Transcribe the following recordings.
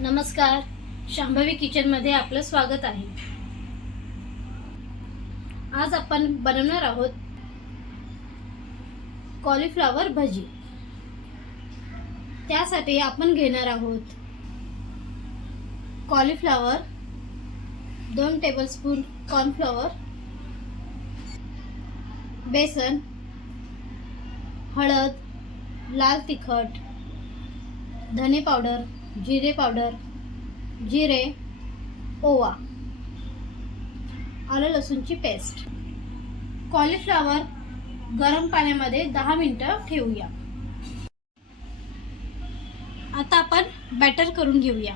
नमस्कार, शांभवी किचनमध्ये आपलं स्वागत आहे। आज आपण बनवणार आहोत कॉलीफ्लॉवर भजी। त्यासाठी आपण घेणार आहोत कॉलीफ्लॉवर, 2 टेबलस्पून कॉर्नफ्लॉवर, बेसन, हळद, लाल तिखट, धने पावडर, जिरे पावडर, जिरे, ओवा, आलं लसूणची पेस्ट। कॉलीफ्लॉवर गरम पाण्यामध्ये 10 मिनिटं ठेवूया। आता आपण बॅटर करून घेऊया।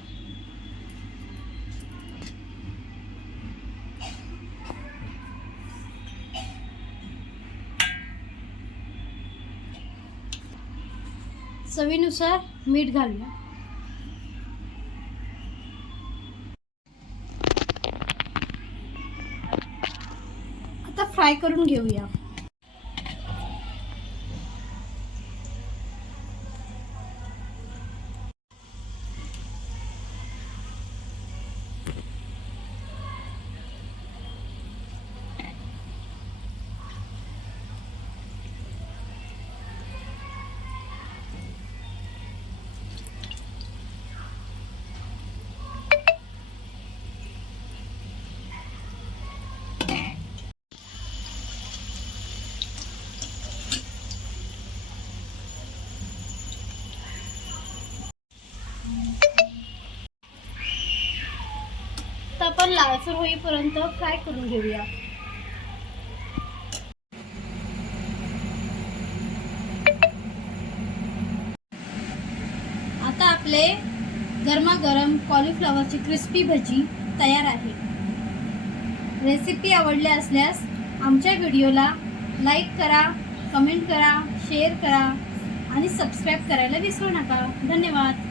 चवीनुसार मीठ घालूया। आता फ्राय करून घेऊया। आता आपण लालसर होईपर्यंत फ्राय करून घेऊया। आता आपले गरमागरम कॉलीफ्लॉवरची क्रिस्पी भजी तयार आहे। रेसिपी आवडली असल्यास आमच्या व्हिडिओला लाईक करा, कमेंट करा, शेअर करा आणि सबस्क्राईब करायला विसरू नका। धन्यवाद।